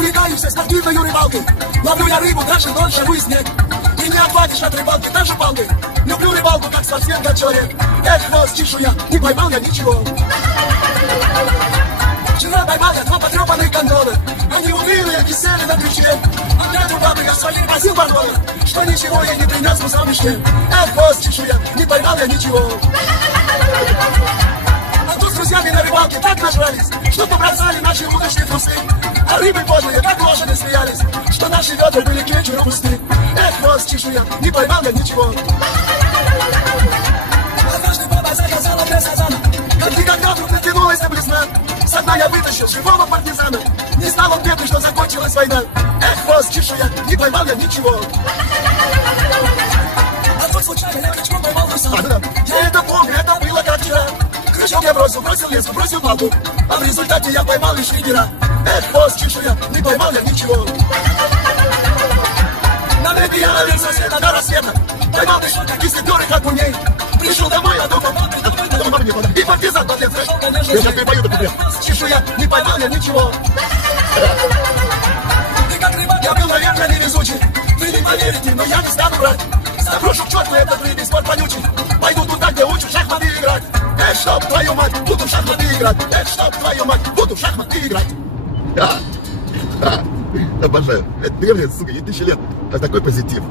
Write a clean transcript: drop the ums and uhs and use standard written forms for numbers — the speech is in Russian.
увлекаюсь спортивной рыбалкой. Ловлю я рыбу даже дольше в снег. И не отвадишь от рыбалки даже палкой. Люблю рыбалку как спортсмен, как человек. Эх, хвост чешуя, не поймал я ничего. Вчера поймал я 2 потрепанных гондоны. Они унылые, висели на крючке. Опять у бабы я своей возил барбоны, что ничего я не принес в усамышке. Эх, хвост чешуя, не поймал я ничего. А тут с друзьями на рыбалке так нажрались, что побросали наши удочные трусы. А рыбы подлые так лошади смеялись, что наши ведра были к вечеру пусты. Эх, хвост чешуя, не поймал я ничего. Однажды баба заказала для сазана, как никогда вдруг натянулась на блесна. Со дна я вытащил живого партизана. Не знал он бедный, что закончилась война. Эх, хвост чешуя, не поймал я ничего. А тут случайно я крючком поймал гуся. Я это помню, это было как вчера. Крючок я бросил леску, бросил палку. А в результате я поймал лишь лидера. Эх, хвост чешуя, не поймал я ничего. На небе я ловил соседа до рассвета. Поймал еще таких сетерых, как у ней. Пришел домой, а дома и партизан подлец. Я сейчас перепою до тебя. Чешуя, не поймал я ничего. Ты как рыбак, я был, наверное, невезучий. Вы не поверите, но я не стану брать. Заброшу к черту этот рыбий спорт вонючий. Пойду туда, где учат шахматы играть. Эх, чтоб твою мать, буду в шахматы играть. Эх, чтоб твою мать, буду в шахматы играть. Обожаю. Это древняя, сука, ей 1000 лет. А такой позитив.